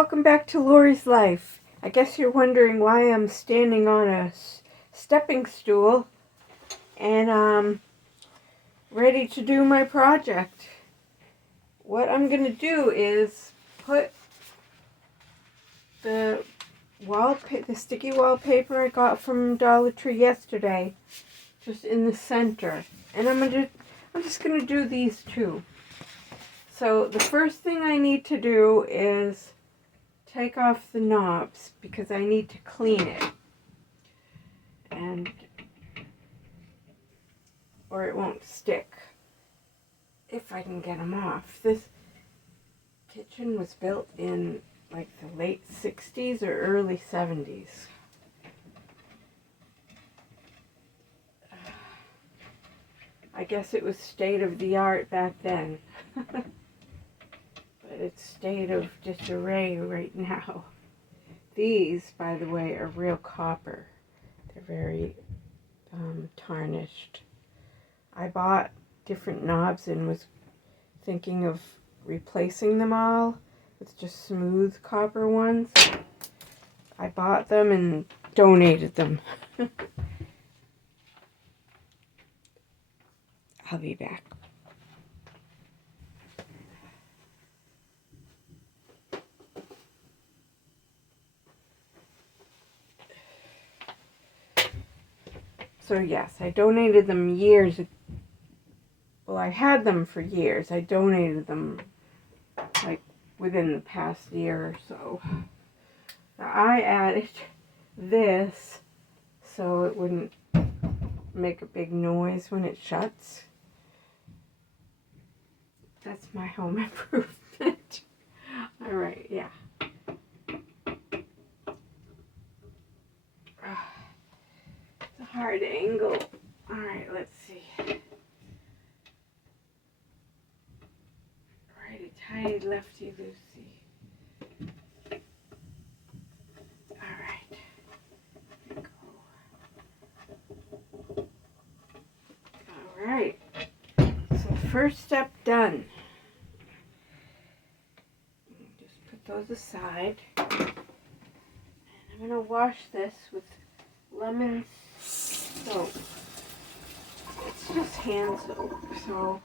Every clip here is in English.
welcome back to Lori's Life. I guess you're wondering why I'm standing on a stepping stool and I'm ready to do my project. What I'm going to do is put the sticky wallpaper I got from Dollar Tree yesterday just in the center. And I'm just going to do these two. So the first thing I need to do is take off the knobs because I need to clean it, or it won't stick if I can get them off. This kitchen was built in like the late 60s or early 70s. I guess it was state of the art back then. But it's state of disarray right now. These, by the way, are real copper. They're very tarnished. I bought different knobs and was thinking of replacing them all with just smooth copper ones. I bought them and donated them. I'll be back. So yes, I donated them years ago. Well, I had them for years. I donated them like within the past year or so. I added this so it wouldn't make a big noise when it shuts. That's my home improvement. All right, yeah. It's a hard angle. All right, let's see. Righty tighty, lefty loosey. All right. Here we go. All right. So first step done. Just put those aside. And I'm going to wash this with lemon soap. It's just hand soap, so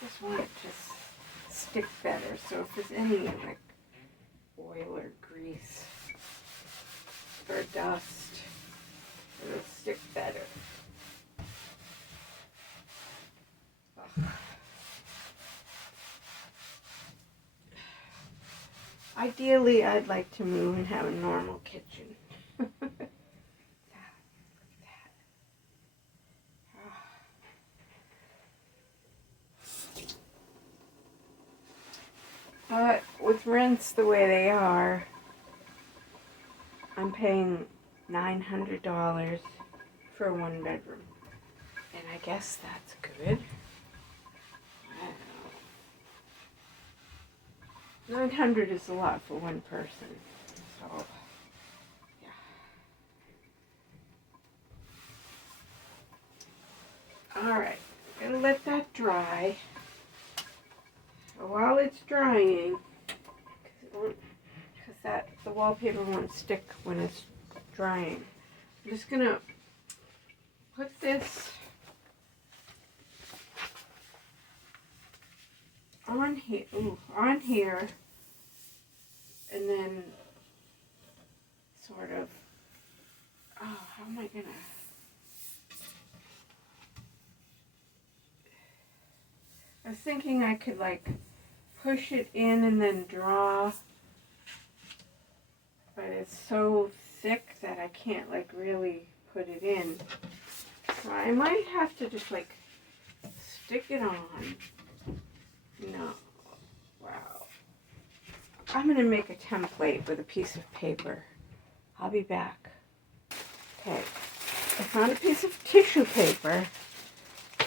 I just want it to stick better. So if there's any like oil or grease or dust, it'll stick better. Ugh. Ideally, I'd like to move and have a normal kitchen. But with rents the way they are, I'm paying $900 for a one bedroom. And I guess that's good. I don't know. $900 is a lot for one person. So, yeah. Alright, I'm gonna let that dry. While it's drying, because the wallpaper won't stick when it's drying, I'm just gonna put this on here, and then sort of, how am I gonna? I was thinking I could like push it in and then draw, but it's so thick that I can't like really put it in. So I might have to just like stick it on. No. Wow. I'm going to make a template with a piece of paper. I'll be back. Okay. I found a piece of tissue paper,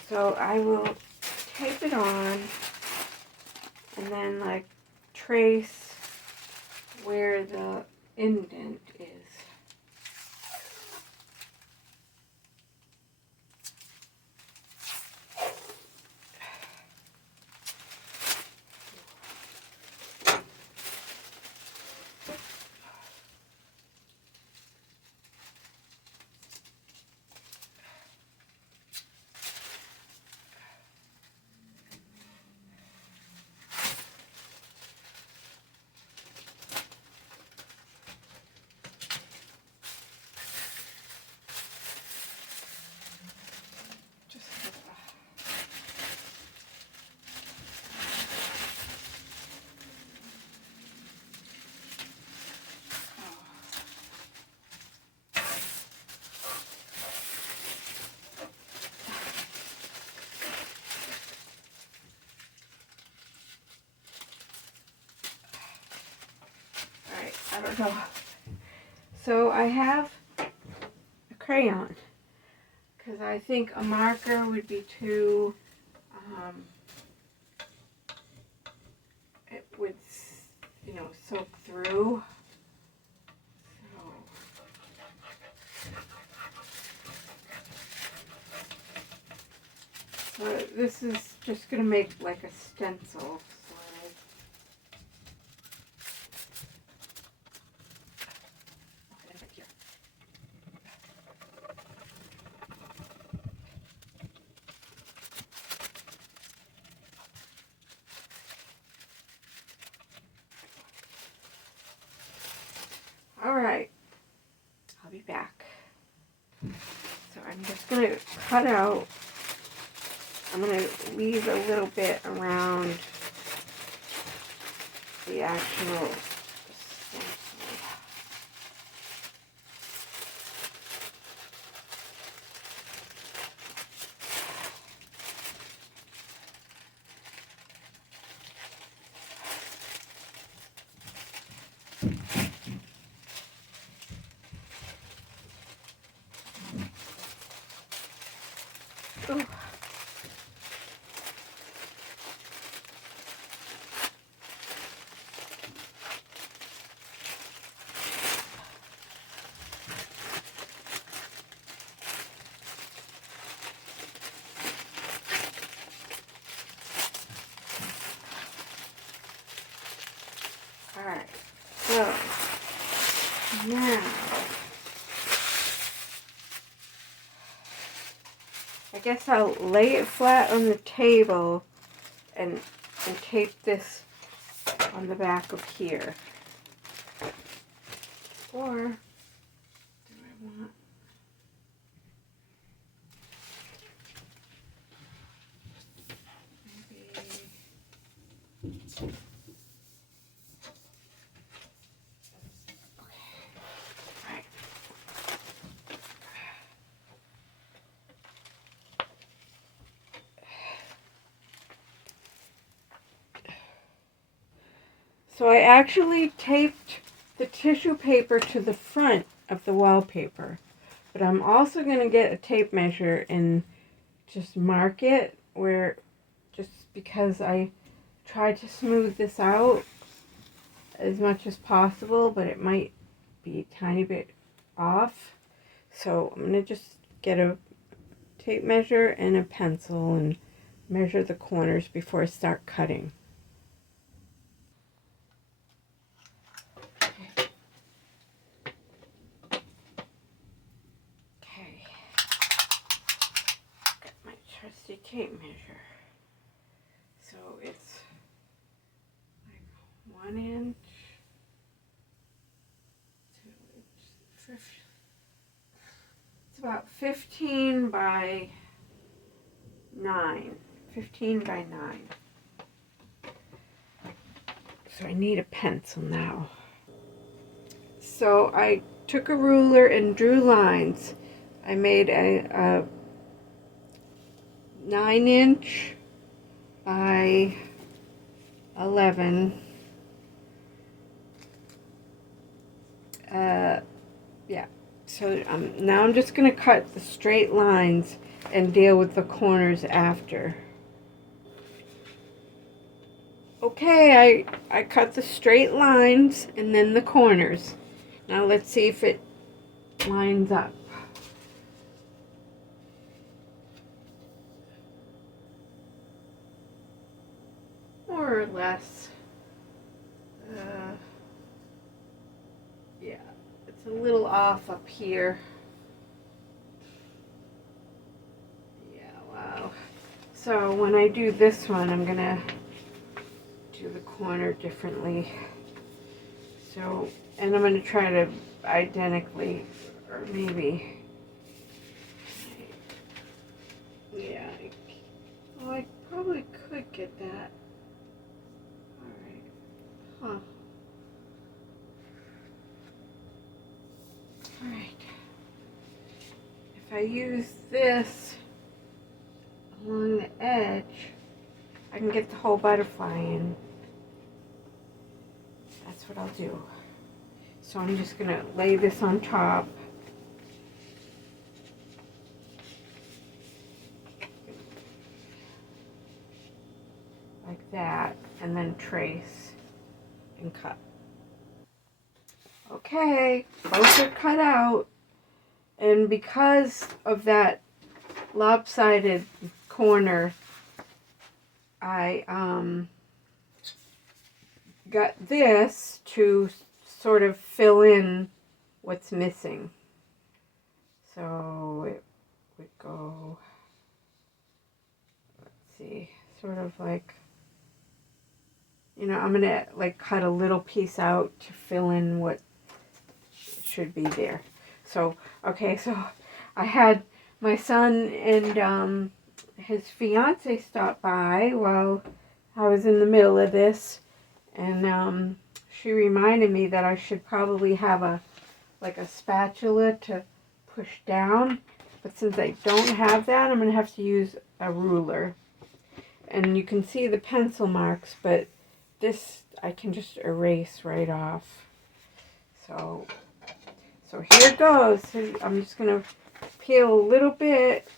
so I will tape it on and then like trace where the indent is. I don't know. So I have a crayon because I think a marker would be too, it would, you know, soak through. So this is just going to make like a stencil slide. All right, I'll be back. So I'm just going to cut out, I'm going to leave a little bit around the actual stencil. Ooh. Alright, so now I guess I'll lay it flat on the table and tape this on the back of here. Or do I want maybe so I actually taped the tissue paper to the front of the wallpaper, but I'm also going to get a tape measure and just mark it where, just because I tried to smooth this out as much as possible, but it might be a tiny bit off. So I'm going to just get a tape measure and a pencil and measure the corners before I start cutting. Trusty tape measure. So it's like 1 inch. It's about 15 by 9. 15 by 9. So I need a pencil now. So I took a ruler and drew lines. I made a 9 inch by 11. Yeah. So now I'm just going to cut the straight lines and deal with the corners after. Okay, I cut the straight lines and then the corners. Now let's see if it lines up. More or less. Yeah, it's a little off up here. Yeah, wow. So when I do this one, I'm gonna do the corner differently. So, and I'm gonna try to identically, or maybe, yeah, well, I probably could get that. Alright, huh. Alright, if I use this along the edge, I can get the whole butterfly in. That's what I'll do. So I'm just going to lay this on top. Like that, and then trace and cut. Okay, both are cut out, and because of that lopsided corner, I got this to sort of fill in what's missing. So it would go, let's see, sort of like, you know, I'm gonna like cut a little piece out to fill in what should be there. So, okay, so I had my son and his fiance stop by while I was in the middle of this, and she reminded me that I should probably have a spatula to push down, but since I don't have that, I'm gonna have to use a ruler. And you can see the pencil marks, but this I can just erase right off. So here it goes. So I'm just gonna peel a little bit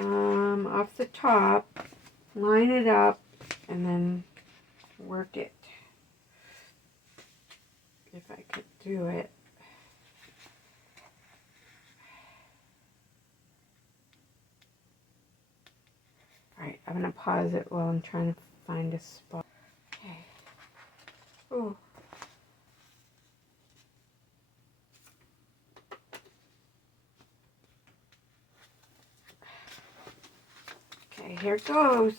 off the top, line it up, and then work it. If I could do it. Alright, I'm gonna pause it while I'm trying to find a spot. Okay. Ooh. Okay, here it goes.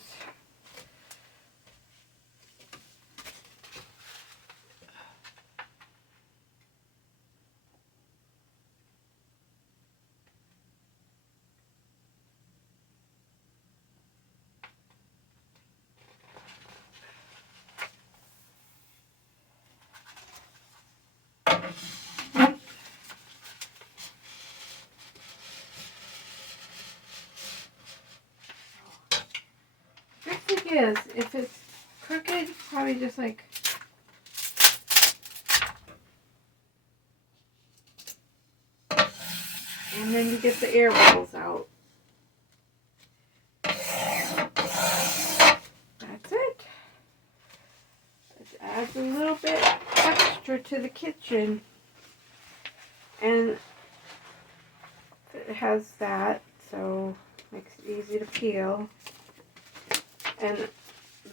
Good thing is, if it's crooked, probably just like and then you get the air bubbles out. That's it. It adds a little bit extra to the kitchen. And it has that, so it makes it easy to peel. And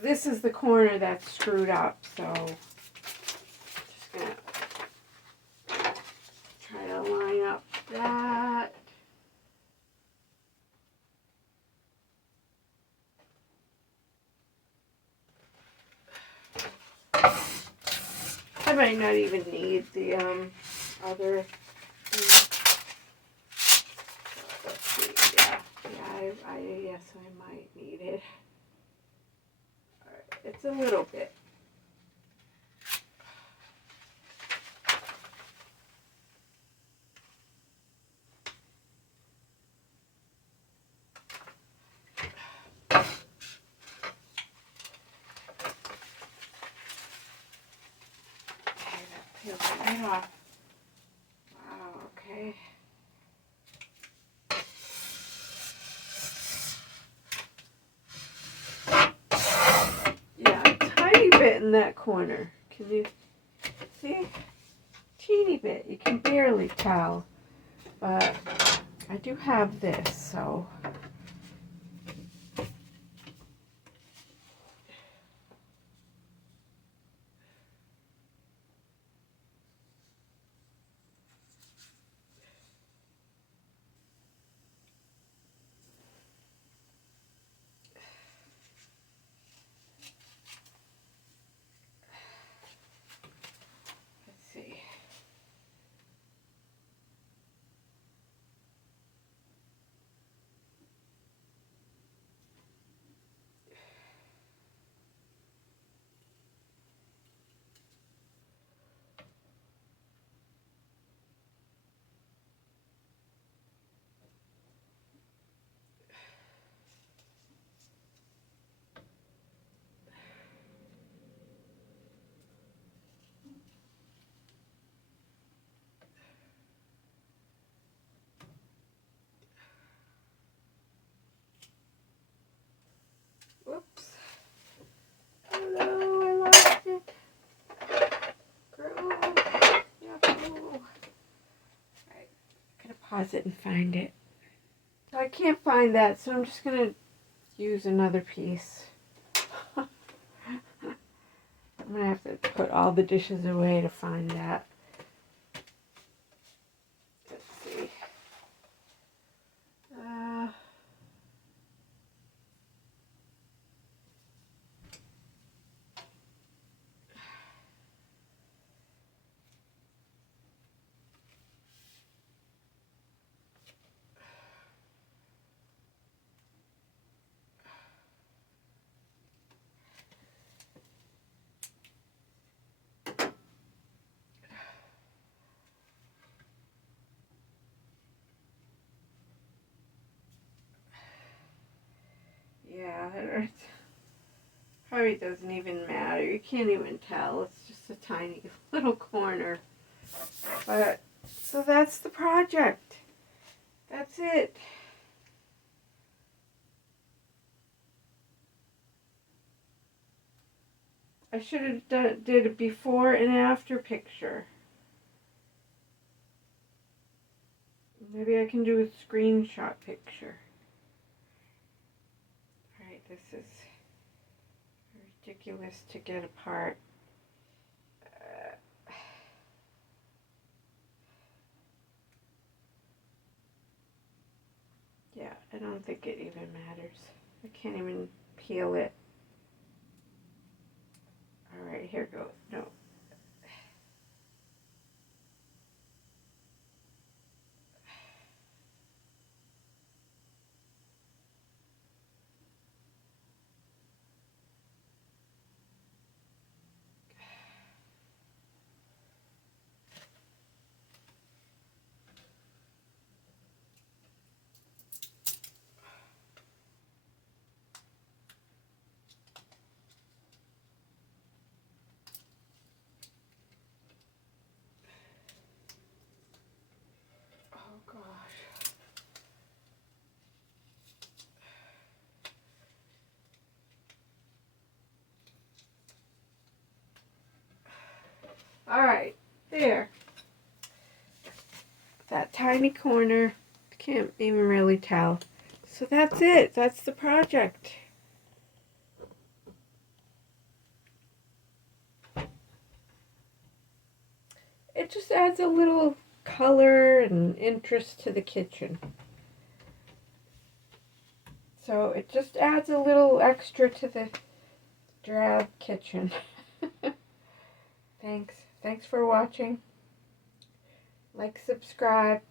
this is the corner that's screwed up, so just gonna try to line up that. I might not even need the other. Let's see. Yes, I might need it. All right, it's a little bit. Peel that right off. Wow, okay. Yeah, a tiny bit in that corner. Can you see? Teeny bit. You can barely tell. But I do have this, so. pause it and find it. So I can't find that, so I'm just gonna use another piece. I'm gonna have to put all the dishes away to find that. Let's see. Yeah, it probably doesn't even matter. You can't even tell. It's just a tiny little corner. But, so that's the project. That's it. I should have did a before and after picture. Maybe I can do a screenshot picture. Alright, this is ridiculous to get apart. Yeah, I don't think it even matters. I can't even peel it. Alright, here goes. No. Oh gosh. Alright, there. That tiny corner. Can't even really tell. So that's it. That's the project. It just adds a little color and interest to the kitchen. So it just adds a little extra to the drab kitchen. Thanks for watching. Like, subscribe.